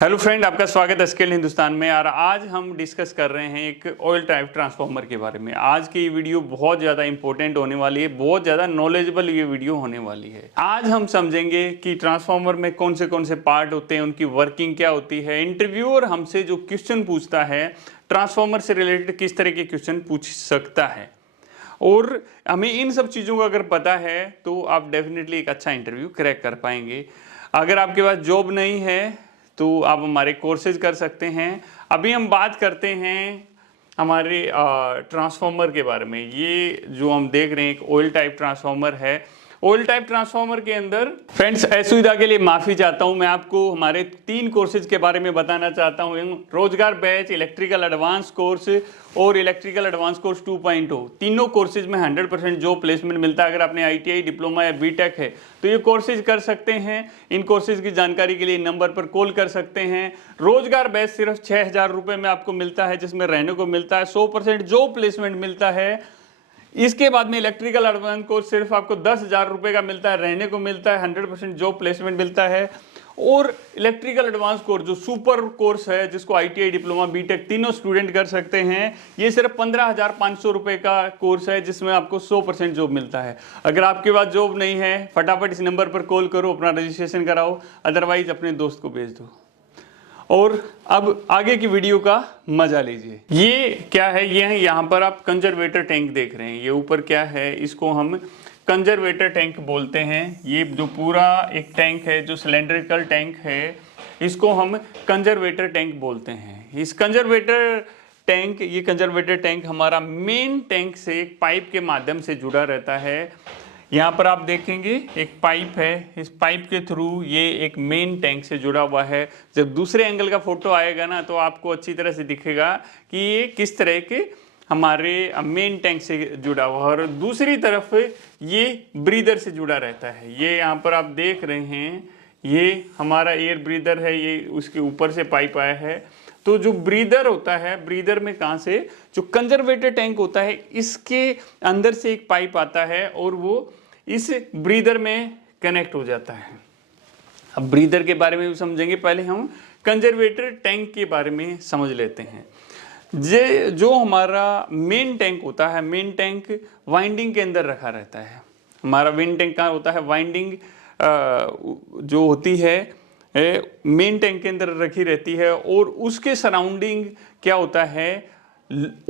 Hello friend, आपका स्वागत है स्किल हिंदुस्तान में। और आज हम डिस्कस कर रहे हैं एक ऑयल टाइप ट्रांसफार्मर के बारे में। आज की ये वीडियो बहुत ज़्यादा इंपॉर्टेंट होने वाली है, बहुत ज़्यादा नॉलेजेबल ये वीडियो होने वाली है। आज हम समझेंगे कि ट्रांसफार्मर में कौन से पार्ट होते हैं, उनकी वर्किंग क्या होती है। इंटरव्यूअर हमसे जो क्वेश्चन पूछता है ट्रांसफार्मर से रिलेटेड, किस तरह के क्वेश्चन पूछ सकता है, और हमें इन सब चीज़ों का अगर पता है तो आप डेफिनेटली एक अच्छा इंटरव्यू क्रैक कर पाएंगे। अगर आपके पास जॉब नहीं है तो आप हमारे कोर्सेज कर सकते हैं। अभी हम बात करते हैं हमारे ट्रांसफार्मर के बारे में। ये जो हम देख रहे हैं एक ऑयल टाइप ट्रांसफार्मर है। ऑयल टाइप ट्रांसफार्मर के अंदर फ्रेंड्स, असुविधा के लिए माफ़ी चाहता हूं। मैं आपको हमारे 3 कोर्सेज के बारे में बताना चाहता हूं। रोजगार बैच, इलेक्ट्रिकल एडवांस कोर्स और इलेक्ट्रिकल एडवांस कोर्स 2.0। तीनों कोर्सेज में 100% जॉब प्लेसमेंट मिलता है। अगर आपने ITI डिप्लोमा या बीटेक है तो ये कोर्सेज कर सकते हैं। इन कोर्सेज की जानकारी के लिए नंबर पर कॉल कर सकते हैं। रोजगार बैच सिर्फ 6,000 रुपये में आपको मिलता है, जिसमें रहने को मिलता है, 100% जॉब प्लेसमेंट मिलता है। इसके बाद में इलेक्ट्रिकल एडवांस कोर्स सिर्फ आपको 10,000 रुपये का मिलता है, रहने को मिलता है, 100% जॉब प्लेसमेंट मिलता है। और इलेक्ट्रिकल एडवांस कोर्स जो सुपर कोर्स है, जिसको ITI डिप्लोमा बीटेक तीनों स्टूडेंट कर सकते हैं, ये सिर्फ 15,500 रुपये का कोर्स है, जिसमें आपको 100% जॉब मिलता है। अगर आपके पास जॉब नहीं है, फटाफट इस नंबर पर कॉल करो, अपना रजिस्ट्रेशन कराओ, अदरवाइज अपने दोस्त को भेज दो। और अब आगे की वीडियो का मजा लीजिए। ये क्या है? ये है, यहाँ पर आप कंजर्वेटर टैंक देख रहे हैं। ये ऊपर क्या है, इसको हम कंजर्वेटर टैंक बोलते हैं। ये जो पूरा एक टैंक है, जो सिलेंड्रिकल टैंक है, इसको हम कंजर्वेटर टैंक बोलते हैं। इस कंजर्वेटर टैंक हमारा मेन टैंक से एक पाइप के माध्यम से जुड़ा रहता है। यहाँ पर आप देखेंगे एक पाइप है, इस पाइप के थ्रू ये एक मेन टैंक से जुड़ा हुआ है। जब दूसरे एंगल का फोटो आएगा ना, तो आपको अच्छी तरह से दिखेगा कि ये किस तरह के हमारे मेन टैंक से जुड़ा हुआ है। और दूसरी तरफ ये ब्रीदर से जुड़ा रहता है। ये यहाँ पर आप देख रहे हैं, ये हमारा एयर ब्रीदर है, ये उसके ऊपर से पाइप आया है। तो जो ब्रीदर होता है, ब्रीदर में कहाँ से, जो कंजर्वेटर टैंक होता है, इसके अंदर से एक पाइप आता है और वो इस ब्रीदर में कनेक्ट हो जाता है। अब ब्रीदर के बारे में भी समझेंगे, पहले हम कंजर्वेटर टैंक के बारे में समझ लेते हैं। जो हमारा मेन टैंक होता है, मेन टैंक वाइंडिंग के अंदर रखा रहता है। हमारा मेन टैंक कहाँ होता है? वाइंडिंग जो होती है मेन टैंक के अंदर रखी रहती है, और उसके सराउंडिंग क्या होता है?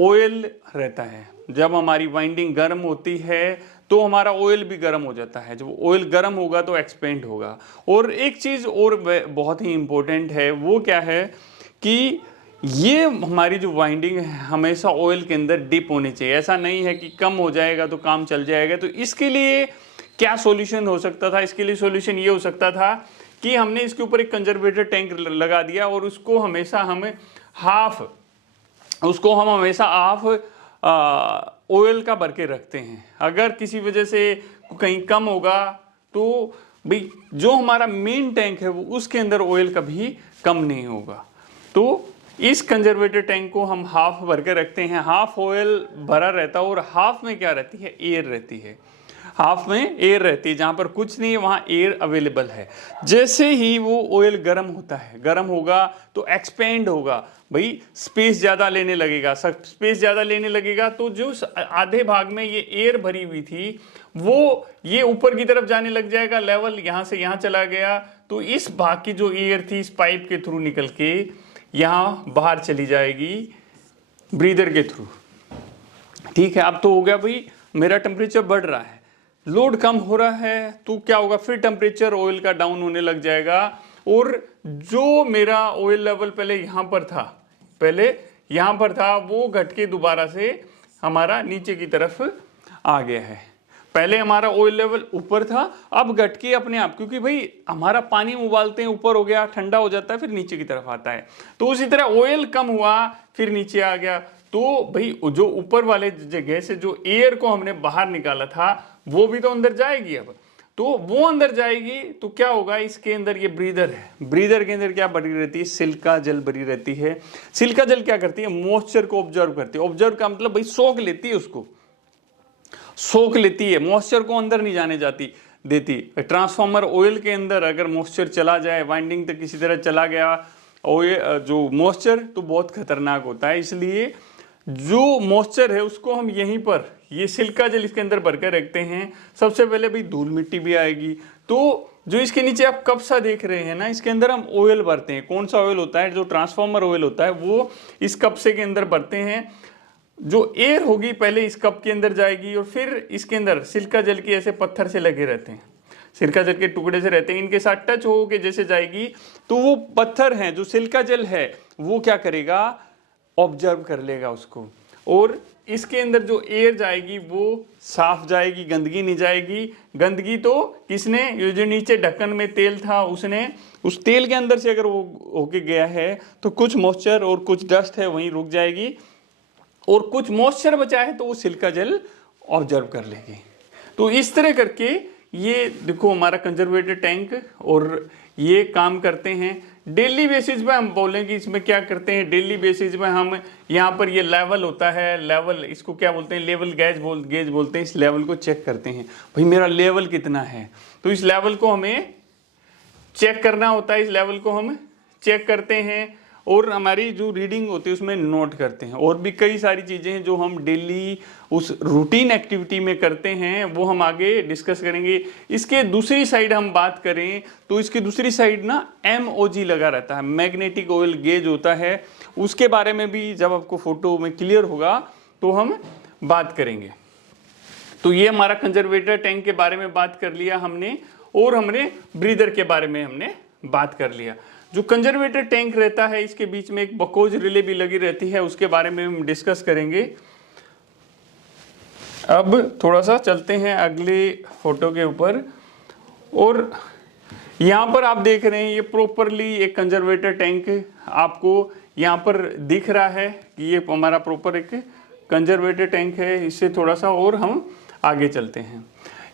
ऑयल रहता है। जब हमारी वाइंडिंग गर्म होती है तो हमारा ऑयल भी गर्म हो जाता है। जब ऑयल गर्म होगा तो एक्सपेंड होगा। और एक चीज़ और बहुत ही इंपॉर्टेंट है, वो क्या है कि ये हमारी जो वाइंडिंग है हमेशा ऑयल के अंदर डिप होनी चाहिए। ऐसा नहीं है कि कम हो जाएगा तो काम चल जाएगा। तो इसके लिए क्या सॉल्यूशन हो सकता था? इसके लिए सॉल्यूशन ये हो सकता था कि हमने इसके ऊपर एक कंजर्वेटर टैंक लगा दिया और उसको हमेशा हाफ ऑयल का भर के रखते हैं। अगर किसी वजह से कहीं कम होगा तो भाई जो हमारा मेन टैंक है वो उसके अंदर ऑयल कभी कम नहीं होगा। तो इस कंजर्वेटर टैंक को हम हाफ भर के रखते हैं। हाफ ऑयल भरा रहता है और हाफ में क्या रहती है? एयर रहती है। हाफ में एयर रहती है, जहाँ पर कुछ नहीं है वहाँ एयर अवेलेबल है। जैसे ही वो ऑयल गर्म होता है, गर्म होगा तो एक्सपेंड होगा, भाई स्पेस ज़्यादा लेने लगेगा। स्पेस ज़्यादा लेने लगेगा तो जो आधे भाग में ये एयर भरी हुई थी वो ये ऊपर की तरफ जाने लग जाएगा। लेवल यहाँ से यहाँ चला गया तो इस भाग की जो एयर थी इस पाइप के थ्रू निकल के यहाँ बाहर चली जाएगी ब्रीदर के थ्रू। ठीक है, अब तो हो गया भाई, मेरा टेम्परेचर बढ़ रहा है, लोड कम हो रहा है, तो क्या होगा? फिर टेम्परेचर ऑयल का डाउन होने लग जाएगा। और जो मेरा ऑयल लेवल पहले यहाँ पर था वो घट के दोबारा से हमारा नीचे की तरफ आ गया है। पहले हमारा ऑयल लेवल ऊपर था, अब घट के अपने आप, क्योंकि भाई हमारा पानी उबालते हैं, ऊपर हो गया, ठंडा हो जाता है, फिर नीचे की तरफ आता है। तो उसी तरह ऑयल कम हुआ, फिर नीचे आ गया। तो भाई जो ऊपर वाले जगह से जो एयर को हमने बाहर निकाला था वो भी तो अंदर जाएगी। अब तो वो अंदर जाएगी तो क्या होगा? इसके अंदर ये ब्रीदर है, ब्रीदर के अंदर क्या भरी रहती है? सिलिका जल भरी रहती है। सिलिका जल क्या करती है? मॉइस्चर को ऑब्जर्व करती है। ऑब्जर्व का मतलब भाई सोख लेती है, उसको सोख लेती है, मॉइस्चर को अंदर नहीं जाने देती। ट्रांसफार्मर ऑयल के अंदर अगर मॉइस्चर चला जाए, वाइंडिंग तक किसी तरह चला गया और ये जो मॉइस्चर तो बहुत खतरनाक होता है, इसलिए जो मॉइस्चर है उसको हम यहीं पर ये सिल्का जेल इसके अंदर भर कर रखते हैं। सबसे पहले भाई धूल मिट्टी भी आएगी, तो जो इसके नीचे आप कप सा देख रहे हैं ना, इसके अंदर हम ऑयल भरते हैं। कौन सा ऑयल होता है? जो ट्रांसफार्मर ऑयल होता है वो इस कप से के अंदर भरते हैं। जो एयर होगी पहले इस कप के अंदर जाएगी और फिर इसके अंदर सिल्का जेल के ऐसे पत्थर से लगे रहते हैं, सिल्का जेल के टुकड़े से रहते हैं, इनके साथ टच हो के जैसे जाएगी तो वो पत्थर हैं, जो सिल्का जेल है वो क्या करेगा? ऑब्जर्व कर लेगा उसको, और इसके अंदर जो एयर जाएगी वो साफ जाएगी, गंदगी नहीं जाएगी। गंदगी तो किसने? ये जो नीचे ढक्कन में तेल था उसने, उस तेल के अंदर से अगर वो होके गया है तो कुछ मॉइस्चर और कुछ डस्ट है वहीं रुक जाएगी, और कुछ मॉइस्चर बचा है तो वो सिल्का जेल ऑब्जर्व कर लेगी। तो इस तरह करके ये देखो हमारा कंजर्वेटर टैंक और ये काम करते हैं। डेली बेसिस पे हम बोलेंगे इसमें क्या करते हैं, डेली बेसिस पे हम यहाँ पर ये लेवल होता है, लेवल इसको क्या बोलते हैं? लेवल गेज बोलते हैं। इस लेवल को चेक करते हैं, भाई मेरा लेवल कितना है, तो इस लेवल को हमें चेक करना होता है। इस लेवल को हम चेक करते हैं और हमारी जो रीडिंग होती है उसमें नोट करते हैं। और भी कई सारी चीज़ें हैं जो हम डेली उस रूटीन एक्टिविटी में करते हैं, वो हम आगे डिस्कस करेंगे। इसके दूसरी साइड हम बात करें तो इसकी दूसरी साइड ना MOG लगा रहता है, मैग्नेटिक ऑयल गेज होता है। उसके बारे में भी जब आपको फोटो में क्लियर होगा तो हम बात करेंगे। तो ये हमारा कंजर्वेटर टैंक के बारे में बात कर लिया हमने, और हमने ब्रीदर के बारे में हमने बात कर लिया। जो कंजर्वेटर टैंक रहता है इसके बीच में एक बकोज रिले भी लगी रहती है, उसके बारे में हम डिस्कस करेंगे। अब थोड़ा सा चलते हैं अगले फोटो के ऊपर, और यहाँ पर आप देख रहे हैं ये प्रॉपरली एक कंजर्वेटर टैंक आपको यहाँ पर दिख रहा है कि ये हमारा प्रॉपर एक कंजर्वेटर टैंक है। इससे थोड़ा सा और हम आगे चलते हैं।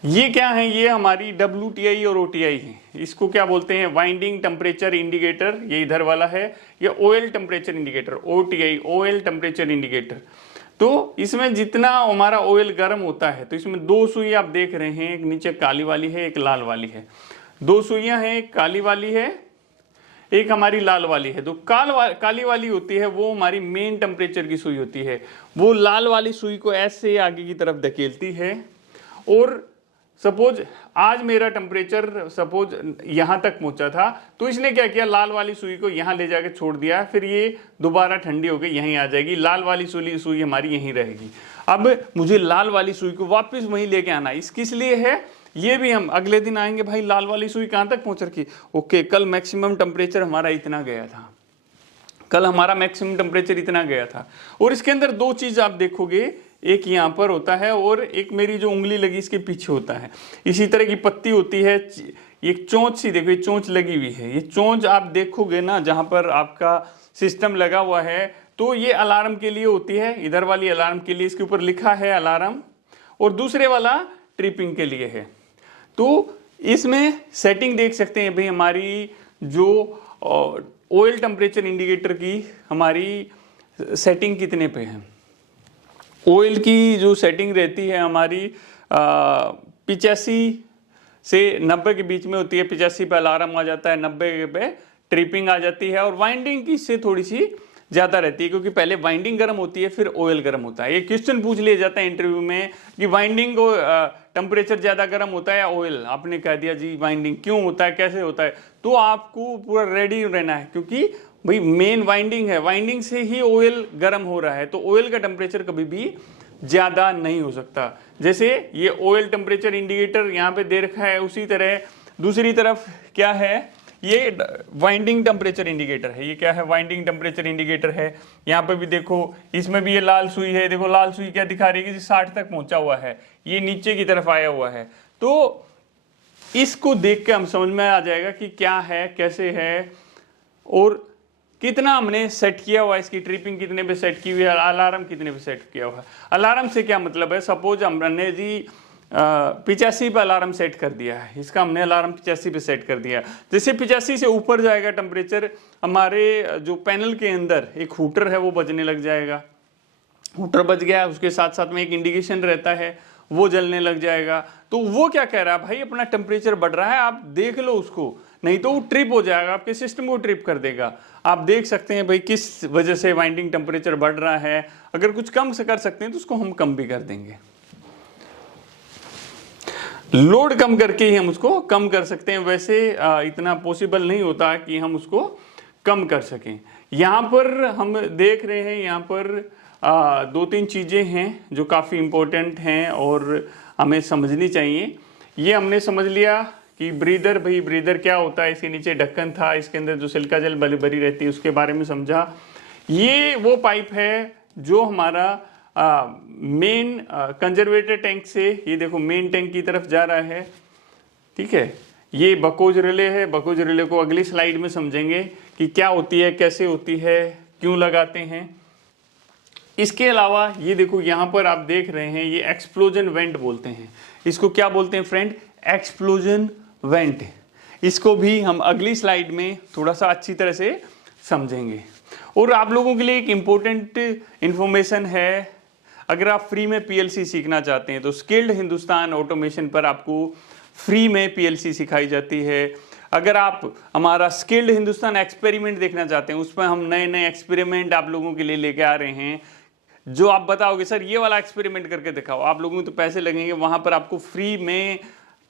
ये क्या है? ये हमारी WTI और OTI है। इसको क्या बोलते हैं? वाइंडिंग टेम्परेचर इंडिकेटर, ये इधर वाला है। ये oil temperature indicator, OTI oil temperature indicator. तो इसमें जितना हमारा ऑयल गर्म होता है, तो इसमें दो सुई आप देख रहे हैं, एक नीचे काली वाली है, एक लाल वाली है। दो सुइयां हैं, एक काली वाली है, एक हमारी लाल वाली है। तो काली वाली होती है वो हमारी मेन टेम्परेचर की सुई होती है। वो लाल वाली सुई को ऐसे आगे की तरफ धकेलती है, और सपोज आज मेरा टेम्परेचर सपोज यहाँ तक पहुंचा था, तो इसने क्या किया? लाल वाली सुई को यहाँ ले जाके छोड़ दिया, फिर ये दोबारा ठंडी हो गई यहीं आ जाएगी, लाल वाली सुई हमारी यहीं रहेगी। अब मुझे लाल वाली सुई को वापस वहीं लेके आना, इस किस लिए है? ये भी हम अगले दिन आएंगे, भाई लाल वाली सुई कहाँ तक पहुंच रखी? ओके, कल मैक्सिमम टेम्परेचर हमारा इतना गया था, कल हमारा मैक्सिमम टेम्परेचर इतना गया था। और इसके अंदर दो चीज आप देखोगे, एक यहाँ पर होता है और एक मेरी जो उंगली लगी इसके पीछे होता है। इसी तरह की पत्ती होती है, एक चोंच सी देखो, ये चोंच लगी हुई है। ये चोंच आप देखोगे ना जहाँ पर आपका सिस्टम लगा हुआ है, तो ये अलार्म के लिए होती है। इधर वाली अलार्म के लिए, इसके ऊपर लिखा है अलार्म, और दूसरे वाला ट्रिपिंग के लिए है। तो इसमें सेटिंग देख सकते हैं भाई, हमारी जो ऑयल टेम्परेचर इंडिकेटर की हमारी सेटिंग कितने पे है। ऑयल की जो सेटिंग रहती है हमारी 85 से 90 के बीच में होती है। 85 पे अलार्म आ जाता है, 90 पे ट्रिपिंग आ जाती है, और वाइंडिंग की इससे थोड़ी सी ज़्यादा रहती है, क्योंकि पहले वाइंडिंग गर्म होती है फिर ऑयल गर्म होता है। ये क्वेश्चन पूछ लिया जाता है इंटरव्यू में कि वाइंडिंग को टेम्परेचर ज़्यादा गर्म होता है या ऑयल? आपने कह दिया जी वाइंडिंग, क्यों होता है, कैसे होता है? तो आपको पूरा रेडी रहना है, क्योंकि भाई मेन वाइंडिंग है, वाइंडिंग से ही ऑयल गर्म हो रहा है, तो ऑयल का टेम्परेचर कभी भी ज़्यादा नहीं हो सकता। जैसे ये ऑयल टेम्परेचर इंडिकेटर यहाँ पे दे रखा है, उसी तरह दूसरी तरफ क्या है? ये वाइंडिंग टेम्परेचर इंडिकेटर है। ये क्या है? वाइंडिंग टेम्परेचर इंडिकेटर है। यहाँ पे भी देखो, इसमें भी ये लाल सुई है, देखो लाल सुई क्या दिखा रही है कि 60 तक पहुंचा हुआ है, ये नीचे की तरफ आया हुआ है। तो इसको देख के हम समझ में आ जाएगा कि क्या है, कैसे है, और कितना हमने सेट किया हुआ है, इसकी ट्रिपिंग कितने पे सेट की हुई है, अलार्म कितने पे सेट किया हुआ है। अलार्म से क्या मतलब है? सपोज हमने जी 85 पे अलार्म सेट कर दिया है, इसका हमने अलार्म 85 पे सेट कर दिया। जैसे 85 से ऊपर जाएगा टेम्परेचर, हमारे जो पैनल के अंदर एक हूटर है वो बजने लग जाएगा। हूटर बज गया, उसके साथ साथ में एक इंडिकेशन रहता है, वो जलने लग जाएगा। तो वो क्या कह रहा है? भाई अपना टेम्परेचर बढ़ रहा है, आप देख लो उसको, नहीं तो वो ट्रिप हो जाएगा, आपके सिस्टम को ट्रिप कर देगा। आप देख सकते हैं भाई किस वजह से वाइंडिंग टेम्परेचर बढ़ रहा है। अगर कुछ कम से कर सकते हैं तो उसको हम कम भी कर देंगे, लोड कम करके ही हम उसको कम कर सकते हैं। वैसे इतना पॉसिबल नहीं होता कि हम उसको कम कर सकें। यहाँ पर हम देख रहे हैं, यहाँ पर दो तीन चीज़ें हैं जो काफ़ी इम्पोर्टेंट हैं और हमें समझनी चाहिए। ये हमने समझ लिया कि ब्रीदर, भाई ब्रीदर क्या होता है, इसके नीचे ढक्कन था, इसके अंदर जो सिलिका जेल भरी रहती है उसके बारे में समझा। ये वो पाइप है जो हमारा मेन कंजर्वेटर टैंक से, ये देखो मेन टैंक की तरफ जा रहा है, ठीक है। ये बकोज रिले है। बकोज रिले को अगली स्लाइड में समझेंगे कि क्या होती है, कैसे होती है, क्यों लगाते हैं। इसके अलावा ये देखो यहाँ पर आप देख रहे हैं, ये एक्सप्लोजन वेंट बोलते हैं। इसको क्या बोलते हैं फ्रेंड? Explosion went. इसको भी हम अगली स्लाइड में थोड़ा सा अच्छी तरह से समझेंगे। और आप लोगों के लिए एक इम्पोर्टेंट इंफॉर्मेशन है, अगर आप फ्री में पीएलसी सीखना चाहते हैं तो स्किल्ड हिंदुस्तान ऑटोमेशन पर आपको फ्री में पीएलसी सिखाई जाती है। अगर आप हमारा स्किल्ड हिंदुस्तान एक्सपेरिमेंट देखना चाहते हैं, उसमें हम नए नए एक्सपेरिमेंट आप लोगों के लिए लेके आ रहे हैं, जो आप बताओगे सर ये वाला एक्सपेरिमेंट करके दिखाओ, आप लोगों को तो पैसे लगेंगे। वहां पर आपको फ्री में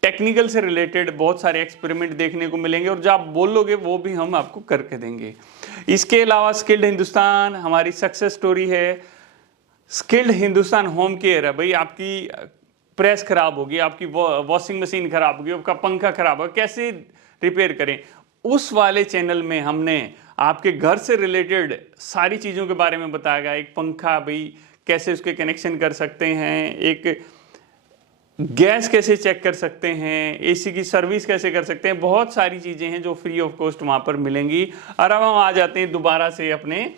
टेक्निकल से रिलेटेड बहुत सारे एक्सपेरिमेंट देखने को मिलेंगे और जो आप बोलोगे वो भी हम आपको करके देंगे। इसके अलावा स्किल्ड हिंदुस्तान हमारी सक्सेस स्टोरी है। स्किल्ड हिंदुस्तान होम केयर है, भाई आपकी प्रेस खराब होगी, आपकी वॉशिंग मशीन खराब होगी, आपका पंखा खराब होगा, कैसे रिपेयर करें, उस वाले चैनल में हमने आपके घर से रिलेटेड सारी चीज़ों के बारे में बताया गया। एक पंखा भाई कैसे उसके कनेक्शन कर सकते हैं, एक गैस कैसे चेक कर सकते हैं, एसी की सर्विस कैसे कर सकते हैं, बहुत सारी चीज़ें हैं जो फ्री ऑफ कॉस्ट वहाँ पर मिलेंगी। और अब हम आ जाते हैं दोबारा से अपने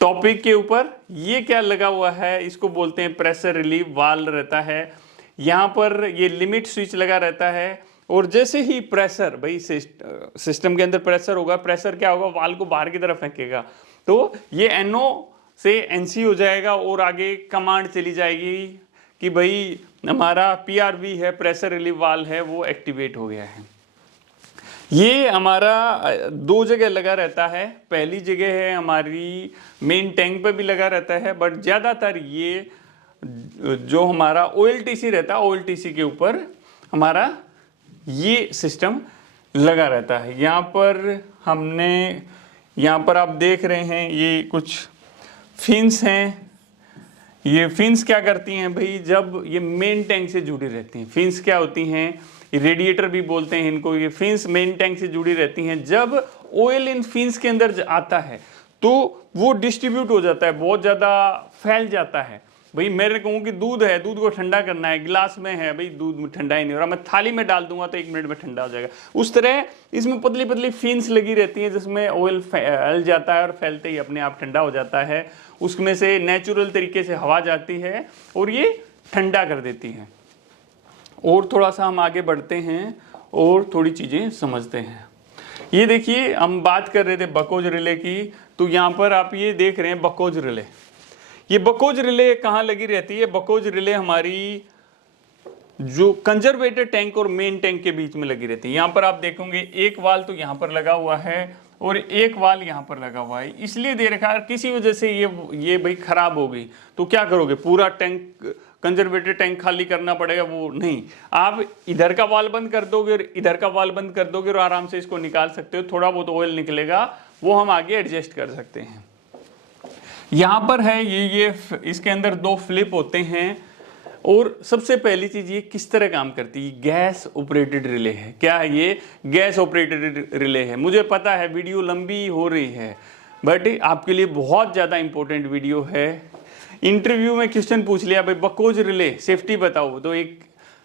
टॉपिक के ऊपर। ये क्या लगा हुआ है, इसको बोलते हैं प्रेशर रिलीफ वाल्व रहता है। यहाँ पर ये लिमिट स्विच लगा रहता है और जैसे ही प्रेशर, भाई सिस्टम के अंदर प्रेशर होगा, प्रेशर क्या होगा, वाल्व को बाहर की तरफ फेंकेगा, तो ये NO से NC हो जाएगा और आगे कमांड चली जाएगी कि भाई हमारा PRV है, प्रेशर रिलीफ वाल्व है, वो एक्टिवेट हो गया है। ये हमारा दो जगह लगा रहता है। पहली जगह है हमारी मेन टैंक पे भी लगा रहता है, बट ज़्यादातर ये जो हमारा OLTC रहता है, OLTC के ऊपर हमारा ये सिस्टम लगा रहता है। यहाँ पर आप देख रहे हैं ये कुछ फिन्स हैं। ये फिन्स क्या करती हैं भाई, जब ये मेन टैंक से जुड़ी रहती हैं। फिन्स क्या होती हैं, रेडिएटर भी बोलते हैं इनको। ये फिन्स मेन टैंक से जुड़ी रहती हैं। जब ऑयल इन फिन्स के अंदर आता है तो वो डिस्ट्रीब्यूट हो जाता है, बहुत ज़्यादा फैल जाता है। भाई मेरे कहूँ कि दूध है, दूध को ठंडा करना है, गिलास में है, भाई दूध ठंडा ही नहीं हो रहा, मैं थाली में डाल दूंगा तो 1 मिनट में ठंडा हो जाएगा। उस तरह इसमें पतली पतली फिन्स लगी रहती हैं जिसमें ऑयल फैल जाता है और फैलते ही अपने आप ठंडा हो जाता है। उसमें से नेचुरल तरीके से हवा जाती है और ये ठंडा कर देती है। और थोड़ा सा हम आगे बढ़ते हैं और थोड़ी चीज़ें समझते हैं। ये देखिए, हम बात कर रहे थे बकोज रिले की, तो यहाँ पर आप ये देख रहे हैं बकोज रिले। ये बकोज रिले कहाँ लगी रहती है? बकोज रिले हमारी जो कंजर्वेटर टैंक और मेन टैंक के बीच में लगी रहती है। यहाँ पर आप देखोगे एक वाल तो यहाँ पर लगा हुआ है और एक वाल यहाँ पर लगा हुआ है। इसलिए दे रखा है, किसी वजह से ये भाई खराब हो गई तो क्या करोगे? पूरा टैंक कंजर्वेटर टैंक खाली करना पड़ेगा? वो नहीं, आप इधर का वाल बंद कर दोगे और इधर का वाल बंद कर दोगे और आराम से इसको निकाल सकते हो। थोड़ा बहुत ऑयल निकलेगा, वो हम आगे एडजस्ट कर सकते हैं। यहाँ पर है ये इसके अंदर 2 फ्लिप होते हैं। और सबसे पहली चीज, ये किस तरह काम करती है? गैस ऑपरेटेड रिले है। क्या है ये? गैस ऑपरेटेड रिले है। मुझे पता है वीडियो लंबी हो रही है, बट आपके लिए बहुत ज़्यादा इंपॉर्टेंट वीडियो है। इंटरव्यू में क्वेश्चन पूछ लिया, भाई बकोज रिले सेफ्टी बताओ, तो एक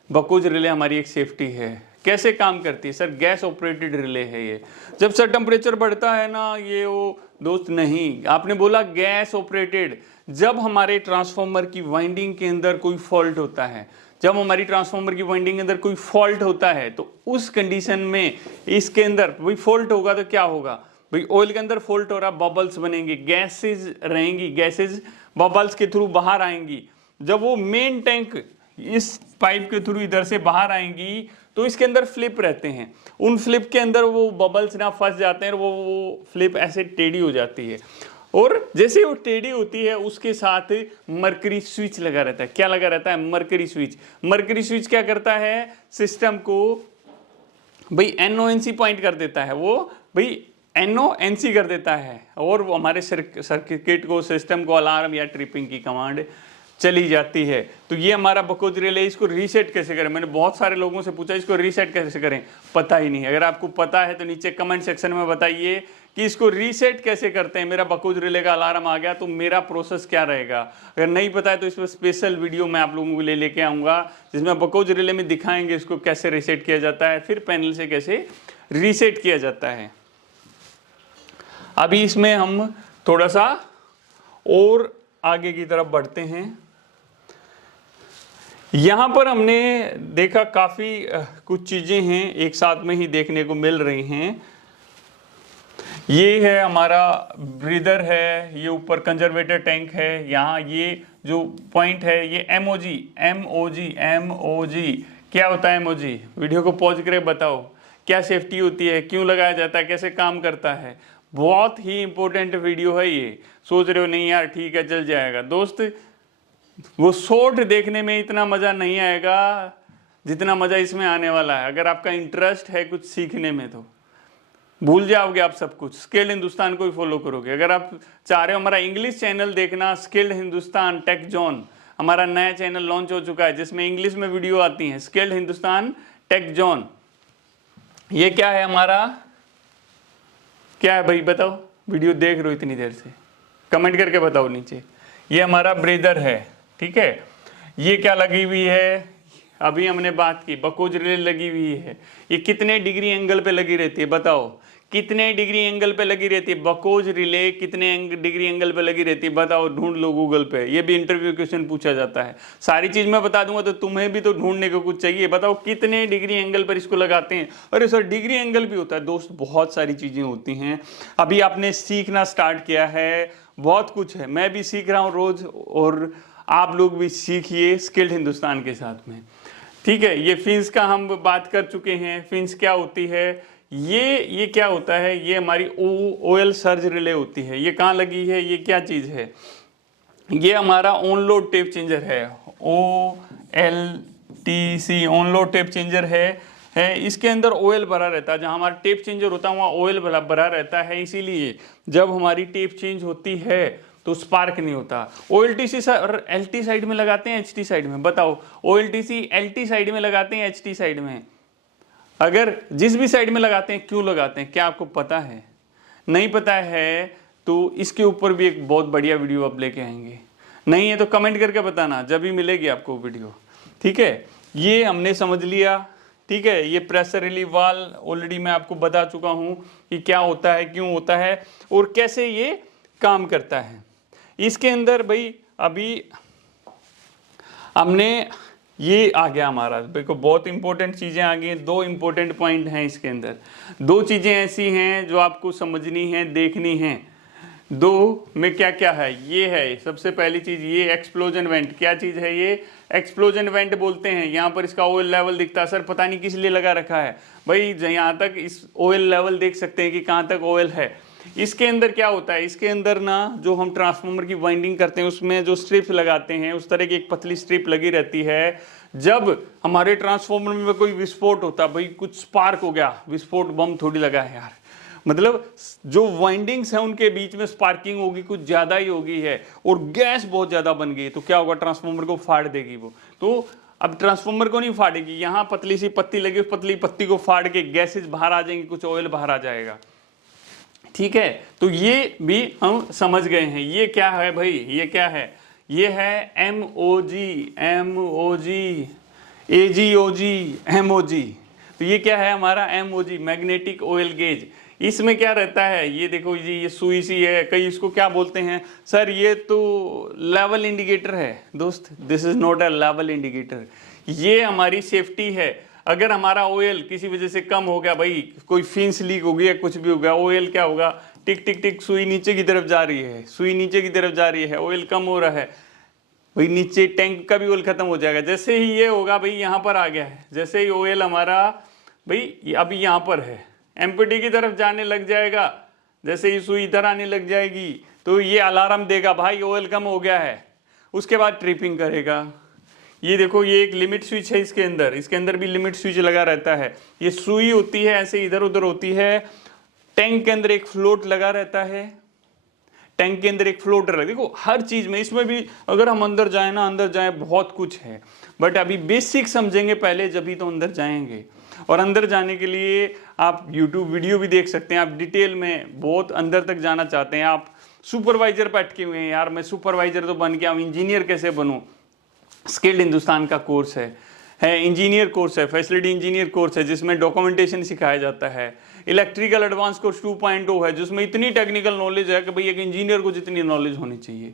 बकोज रिले हमारी एक सेफ्टी है। कैसे काम करती है? सर गैस ऑपरेटेड रिले है ये। जब सर टेम्परेचर बढ़ता है ना, ये वो दोस्त नहीं, आपने बोला गैस ऑपरेटेड। जब हमारे ट्रांसफार्मर की वाइंडिंग के अंदर कोई फॉल्ट होता है, जब हमारी ट्रांसफार्मर की वाइंडिंग के अंदर कोई फॉल्ट होता है, तो उस कंडीशन में इसके अंदर भाई फॉल्ट होगा तो क्या होगा? भाई ऑयल के अंदर फॉल्ट हो रहा, बबल्स बनेंगे, गैसेज रहेंगी, गैसेज बबल्स के थ्रू बाहर आएंगी। जब वो मेन टैंक इस पाइप के थ्रू इधर से बाहर आएंगी तो इसके अंदर फ्लिप रहते हैं, उन फ्लिप के अंदर वो बबल्स ना फंस जाते हैं और वो फ्लिप ऐसे टेढ़ी हो जाती है। और जैसे वो टेढ़ी होती है उसके साथ मरकरी स्विच लगा रहता है। क्या लगा रहता है? Mercury switch. मरकरी स्विच क्या करता है? सिस्टम को भाई NONC पॉइंट कर देता है, वो भाई NONC कर देता है और वो हमारे सर्किट को, सिस्टम को अलार्म या ट्रिपिंग की कमांड चली जाती है। तो ये हमारा बकोज रिले। इसको रीसेट कैसे करें? मैंने बहुत सारे लोगों से पूछा इसको रीसेट कैसे करें, पता ही नहीं। अगर आपको पता है तो नीचे कमेंट सेक्शन में बताइए कि इसको रीसेट कैसे करते हैं। मेरा बकोज रिले का अलार्म आ गया तो मेरा प्रोसेस क्या रहेगा। अगर नहीं पता है तो इसमें स्पेशल वीडियो मैं आप लोगों के लिए लेके आऊँगा जिसमें बकोज रिले में दिखाएंगे इसको कैसे रीसेट किया जाता है, फिर पैनल से कैसे रीसेट किया जाता है। अभी इसमें हम थोड़ा सा और आगे की तरफ बढ़ते हैं। यहाँ पर हमने देखा काफ़ी कुछ चीज़ें हैं एक साथ में ही देखने को मिल रही हैं। ये है हमारा ब्रीदर है, ये ऊपर कंजर्वेटर टैंक है, यहाँ ये जो पॉइंट है ये MOG क्या होता है MOG? वीडियो को पॉज करके बताओ क्या सेफ्टी होती है, क्यों लगाया जाता है, कैसे काम करता है। बहुत ही इंपॉर्टेंट वीडियो है ये। सोच रहे हो नहीं यार ठीक है चल जाएगा, दोस्त वो शॉर्ट देखने में इतना मज़ा नहीं आएगा जितना मज़ा इसमें आने वाला है। अगर आपका इंटरेस्ट है कुछ सीखने में तो भूल जाओगे आप सब कुछ, स्किल्ड हिंदुस्तान को ही फॉलो करोगे। अगर आप चाह रहे हो हमारा इंग्लिश चैनल देखना, स्किल्ड हिंदुस्तान टेक जोन, हमारा नया चैनल लॉन्च हो चुका है जिसमें इंग्लिश में वीडियो आती हैं, स्किल्ड हिंदुस्तान टेक जोन। ये क्या है हमारा, क्या है भाई बताओ, वीडियो देख रहे हो इतनी देर से, कमेंट करके बताओ नीचे। ये हमारा ब्रेदर है, ठीक है। ये क्या लगी हुई है, अभी हमने बात की बकोज रिले लगी हुई है। ये कितने डिग्री एंगल पे लगी रहती है बताओ, कितने डिग्री एंगल पे लगी रहती है बकोज रिले, कितने डिग्री एंगल पे लगी रहती है बताओ, ढूंढ लो गूगल पे। ये भी इंटरव्यू क्वेश्चन पूछा जाता है। सारी चीज मैं बता दूंगा तो तुम्हें भी तो ढूंढने को कुछ चाहिए। बताओ कितने डिग्री एंगल पर इसको लगाते हैं। अरे सर डिग्री एंगल भी होता है दोस्त, बहुत सारी चीजें होती हैं। अभी आपने सीखना स्टार्ट किया है, बहुत कुछ है, मैं भी सीख रहा हूँ रोज, और आप लोग भी सीखिए स्किल्ड हिंदुस्तान के साथ में, ठीक है। ये फिंस का हम बात कर चुके हैं। फिंस क्या होती है, ये क्या होता है, ये हमारी OL सर्ज रिले होती है। ये कहाँ लगी है, ये क्या चीज़ है, ये हमारा ऑन लोड टेप चेंजर है, OLTC on load tap changer है। इसके अंदर ऑयल भरा रहता है, जहाँ हमारा टेप चेंजर होता है वहाँ ऑयल भरा रहता है। इसीलिए जब हमारी टेप चेंज होती है तो स्पार्क नहीं होता। OLTC LT साइड में लगाते हैं HT साइड में, बताओ OLTC LT साइड में लगाते हैं HT साइड में, अगर जिस भी साइड में लगाते हैं क्यों लगाते हैं, क्या आपको पता है? नहीं पता है तो इसके ऊपर भी एक बहुत बढ़िया वीडियो आप लेके आएंगे। नहीं है तो कमेंट करके बताना, जब भी मिलेगी आपको वीडियो, ठीक है। ये हमने समझ लिया, ठीक है। ये प्रेशर रिलीफ वाल्व ऑलरेडी मैं आपको बता चुका हूँ कि क्या होता है, क्यों होता है और कैसे ये काम करता है। इसके अंदर भाई अभी हमने ये आ गया हमारा, देखो बहुत इंपॉर्टेंट चीज़ें आ गई हैं। 2 इंपॉर्टेंट पॉइंट हैं इसके अंदर, 2 चीज़ें ऐसी हैं जो आपको समझनी है, देखनी है। 2 में क्या क्या है, ये है सबसे पहली चीज़, ये एक्सप्लोजन वेंट। क्या चीज़ है ये? एक्सप्लोजन वेंट बोलते हैं। यहाँ पर इसका ऑयल लेवल दिखता है, सर पता नहीं किस लिए लगा रखा है भाई। यहाँ तक इस ऑयल लेवल देख सकते हैं कि कहाँ तक ऑयल है। इसके अंदर क्या होता है, इसके अंदर ना जो हम ट्रांसफार्मर की वाइंडिंग करते हैं उसमें जो स्ट्रिप्स लगाते हैं, उस तरह की एक पतली स्ट्रिप लगी रहती है। जब हमारे ट्रांसफार्मर में कोई विस्फोट होता है, भाई कुछ स्पार्क हो गया, विस्फोट बम थोड़ी लगा है यार, मतलब जो वाइंडिंग्स हैं उनके बीच में स्पार्किंग होगी, कुछ ज़्यादा ही होगी है, और गैस बहुत ज़्यादा बन गई, तो क्या होगा, ट्रांसफार्मर को फाड़ देगी वो। तो अब ट्रांसफार्मर को नहीं फाड़ेगी, यहाँ पतली सी पत्ती लगी, उस पतली पत्ती को फाड़ के गैसेज बाहर आ जाएंगी, कुछ ऑयल बाहर आ जाएगा, ठीक है। तो ये भी हम समझ गए हैं। ये क्या है भाई, ये क्या है, ये है MOG AGOG MOG। तो ये क्या है हमारा MOG, मैग्नेटिक ऑयल गेज। इसमें क्या रहता है, ये देखो जी, ये सुई सी है, कई इसको क्या बोलते हैं, सर ये तो लेवल इंडिकेटर है। दोस्त this is not a level indicator, ये हमारी सेफ्टी है। अगर हमारा ऑयल किसी वजह से कम हो गया, भाई कोई फिंस लीक हो गया, कुछ भी हो गया, ऑयल क्या होगा, टिक टिक टिक सुई नीचे की तरफ जा रही है, सुई नीचे की तरफ जा रही है, ऑयल कम हो रहा है, भाई नीचे टैंक का भी ऑयल खत्म हो जाएगा। जैसे ही ये होगा भाई यहाँ पर आ गया है, जैसे ही ऑयल हमारा भाई अभी यहाँ पर है, एम्प्टी की तरफ जाने लग जाएगा, जैसे ही सुई इधर आने लग जाएगी तो ये अलार्म देगा भाई ऑयल कम हो गया है। उसके बाद ट्रिपिंग करेगा। ये देखो ये एक लिमिट स्विच है इसके अंदर भी लिमिट स्विच लगा रहता है। ये सुई होती है ऐसे इधर उधर होती है। टैंक के अंदर एक फ्लोट लगा रहता है, टैंक के अंदर एक फ्लोटर है। देखो हर चीज में, इसमें भी अगर हम अंदर जाए बहुत कुछ है, बट अभी बेसिक समझेंगे पहले, जब भी तो अंदर जाएंगे। और अंदर जाने के लिए आप YouTube वीडियो भी देख सकते हैं। आप डिटेल में बहुत अंदर तक जाना चाहते हैं, आप सुपरवाइजर पे अटके हुए हैं, यार मैं सुपरवाइजर तो बन गया, इंजीनियर कैसे बनूं। स्किल्ड हिंदुस्तान का कोर्स है इंजीनियर कोर्स है, फैसिलिटी इंजीनियर कोर्स है, जिसमें डॉक्यूमेंटेशन सिखाया जाता है। इलेक्ट्रिकल एडवांस कोर्स 2.0 है, जिसमें इतनी टेक्निकल नॉलेज है कि भाई एक इंजीनियर को जितनी नॉलेज होनी चाहिए।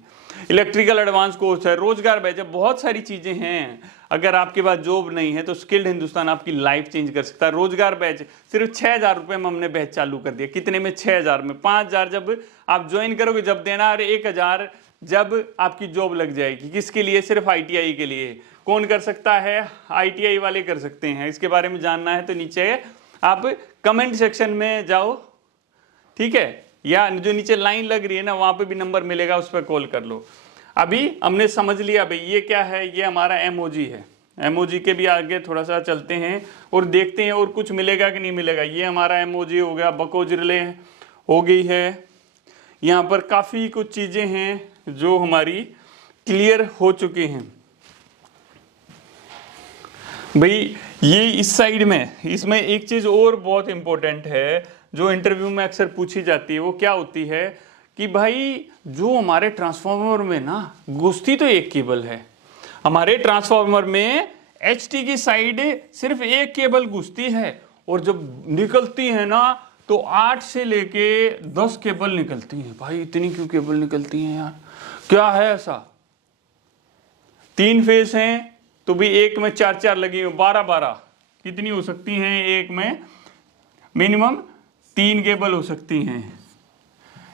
इलेक्ट्रिकल एडवांस कोर्स है, रोजगार बैच है, बहुत सारी चीजें हैं। अगर आपके पास जॉब नहीं है तो स्किल्ड हिंदुस्तान आपकी लाइफ चेंज कर सकता है। रोजगार बैच सिर्फ 6,000 रुपये में हमने बैच चालू कर दिया। कितने में? 6,000 में। 5,000 जब आप ज्वाइन करोगे जब देना, और 1,000 जब आपकी जॉब लग जाएगी। किसके लिए? सिर्फ ITI के लिए। कौन कर सकता है? ITI वाले कर सकते हैं। इसके बारे में जानना है तो नीचे आप कमेंट सेक्शन में जाओ, ठीक है, या जो नीचे लाइन लग रही है ना वहां पे भी नंबर मिलेगा, उस पर कॉल कर लो। अभी हमने समझ लिया भाई ये क्या है, ये हमारा MOG है। MOG के भी आगे थोड़ा सा चलते हैं और देखते हैं और कुछ मिलेगा कि नहीं मिलेगा। ये हमारा MOG हो गया, बकोज रिले हो गई है। यहाँ पर काफ़ी कुछ चीज़ें हैं जो हमारी क्लियर हो चुकी हैं। भाई ये इस साइड में, इसमें एक चीज़ और बहुत इंपॉर्टेंट है जो इंटरव्यू में अक्सर पूछी जाती है। वो क्या होती है कि भाई जो हमारे ट्रांसफार्मर में ना घुसती तो एक केबल है, हमारे ट्रांसफार्मर में HT की साइड सिर्फ एक केबल घुसती है, और जब निकलती है ना तो 8 से लेके 10 केबल निकलती हैं। भाई इतनी क्यों केबल निकलती हैं यार, क्या है ऐसा? 3 फेस हैं तो भी एक में 4-4 लगी हुई, 12-12 कितनी हो सकती हैं? एक में मिनिमम 3 केबल हो सकती हैं,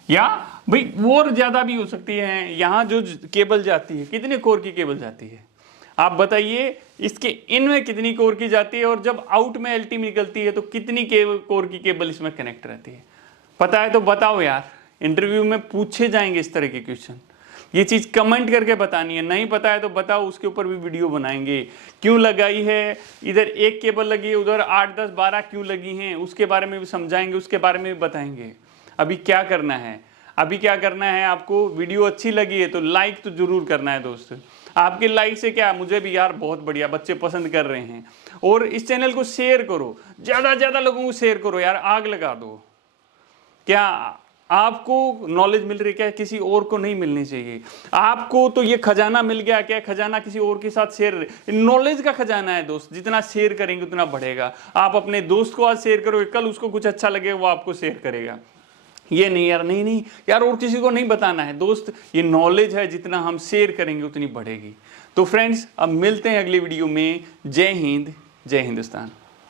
या भाई और ज्यादा भी हो सकती है। यहाँ जो केबल जाती है, कितने कोर की केबल जाती है आप बताइए? इसके इन में कितनी कोर की जाती है, और जब आउट में LT निकलती है तो कितनी कोर की केबल इसमें कनेक्ट रहती है? पता है तो बताओ यार, इंटरव्यू में पूछे जाएंगे इस तरह के क्वेश्चन। ये चीज कमेंट करके बतानी है। नहीं पता है तो बताओ, उसके ऊपर भी वीडियो बनाएंगे। क्यों लगाई है, इधर एक केबल लगी है, उधर 8, 10, 12 क्यों लगी हैं, उसके बारे में भी समझाएंगे, उसके बारे में भी बताएंगे। अभी क्या करना है, आपको वीडियो अच्छी लगी है तो लाइक तो जरूर करना है दोस्त। आपके लाइक से क्या, मुझे भी यार बहुत बढ़िया, बच्चे पसंद कर रहे हैं। और इस चैनल को शेयर करो, ज्यादा ज्यादा लोगों को शेयर करो यार, आग लगा दो। क्या आपको नॉलेज मिल रही, क्या किसी और को नहीं मिलनी चाहिए? आपको तो ये खजाना मिल गया, क्या खजाना किसी और के साथ शेयर? नॉलेज का खजाना है दोस्त, जितना शेयर करेंगे उतना बढ़ेगा। आप अपने दोस्त को आज शेयर करोगे, कल उसको कुछ अच्छा लगेगा वो आपको शेयर करेगा। ये नहीं यार, नहीं यार, और किसी को नहीं बताना है दोस्त। ये नॉलेज है, जितना हम शेयर करेंगे उतनी बढ़ेगी। तो फ्रेंड्स अब मिलते हैं अगली वीडियो में। जय हिंद, जय हिंदुस्तान।